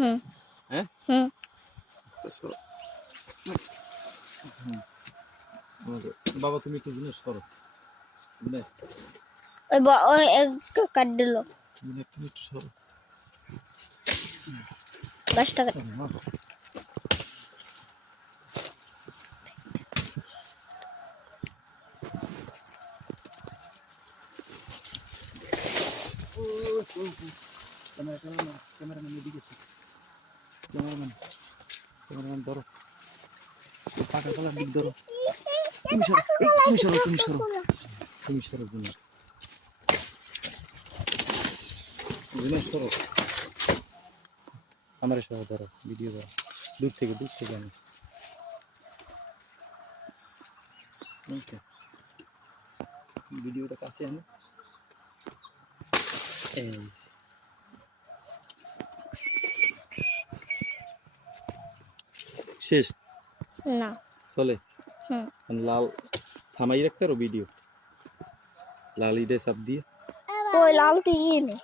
হুম। হ্যাঁ? হুম। আচ্ছা। বাবা তুমি একটু জিনিস করো। ওই ওই কাট দিল। তুমি একটু সরো। দশ টাকা। মা। ক্যামেরা এদিকে এসো। ক্যামেরাম্যান ক্যামেরাম্যান ধরো। পাকা কলার দিক ধরো। তুমি সরো তুমি সরো তুমি সরো। তুমি সরো জিনিস জিনিস সরো আমার সহ ধরো, ভিডিও ধরো। দূর থেকে দূর থেকে আমি। ভিডিওটা কাছে আনো। এই। শেষ না চলে হুম লাল থামাই রাখতে পারো ভিডিও লাল ইডে চাপ দিয়ে ওই লাল তুই নেই